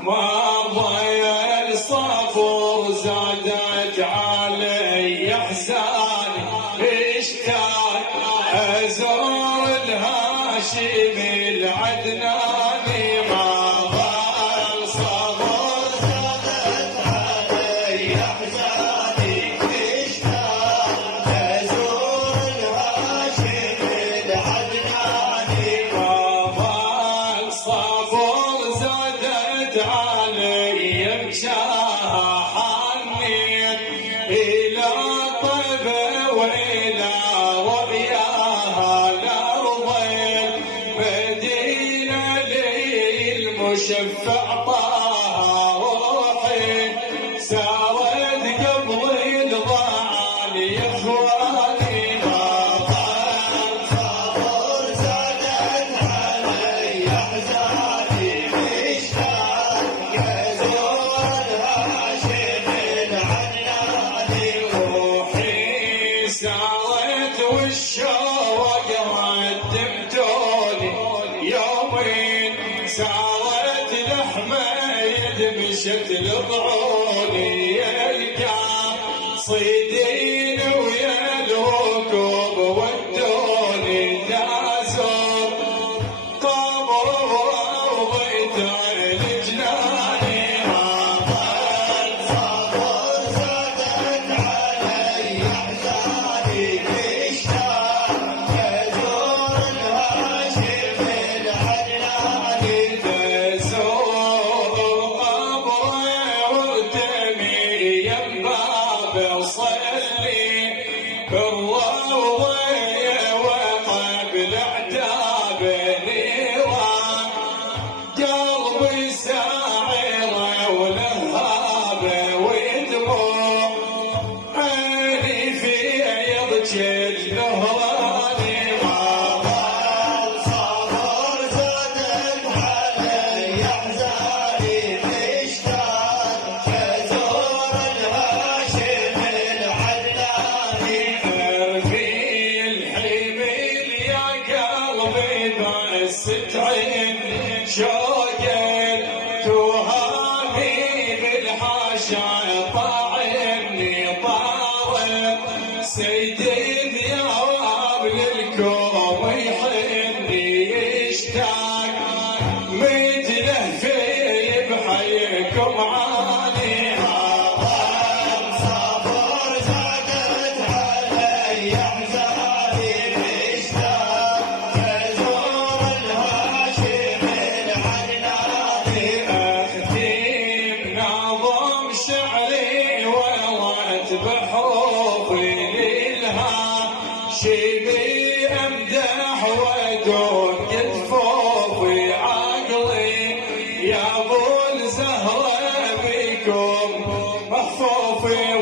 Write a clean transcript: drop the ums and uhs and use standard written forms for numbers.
ما ضيع الصبر زادت علي احزاني اشتاق ازور الهاشمي العدناني ما ضيع الصبر زادت علي احزاني اشتاق ازور الهاشمي العدناني ما ضيع الصبر زادت علي مشاها حنيت إلى طيبة وإلى رؤياها الأرض المدينة لي المشفع طه روحي سارت قبل الضعان يا إخواني ما ضاع الصبر زادت علي أحزاني مشتاق أزور الهاشمي العدناني روحي سارت والشوق ردمتوني يومين سارت لحمايد مشت لضعوني القاصدين ويا الركوب ودوني لازور قبر وارضيت الجناني ما ضاع الصبر زادت علي احزاني مشتاق ازور الهاشمي العدناني تزور قبره وارتمي يمه بصلي بالروضه وقبل عتاب نيران قلبي ساعره ولهابه ودموع عيني في يضجج نهراني ما ضاع الصبر زادت علي احزاني مشتاق ازور الهاشمي العدناني في الحميل يا قلبي بس تعين شوقي تهامي بالحاشا طاعني طارق سيدي ثياب للكوم يحني يشتاق مثله في بحيكم عاني ما ضاع الصبر زادت علي احزاني مشتاق ازور الهاشمي العدناني اختم نظم شعري ولغت بحروفي للهاشمي امدح ودون كتفوفي عقلي يا ابو الزهره بكم محفوفي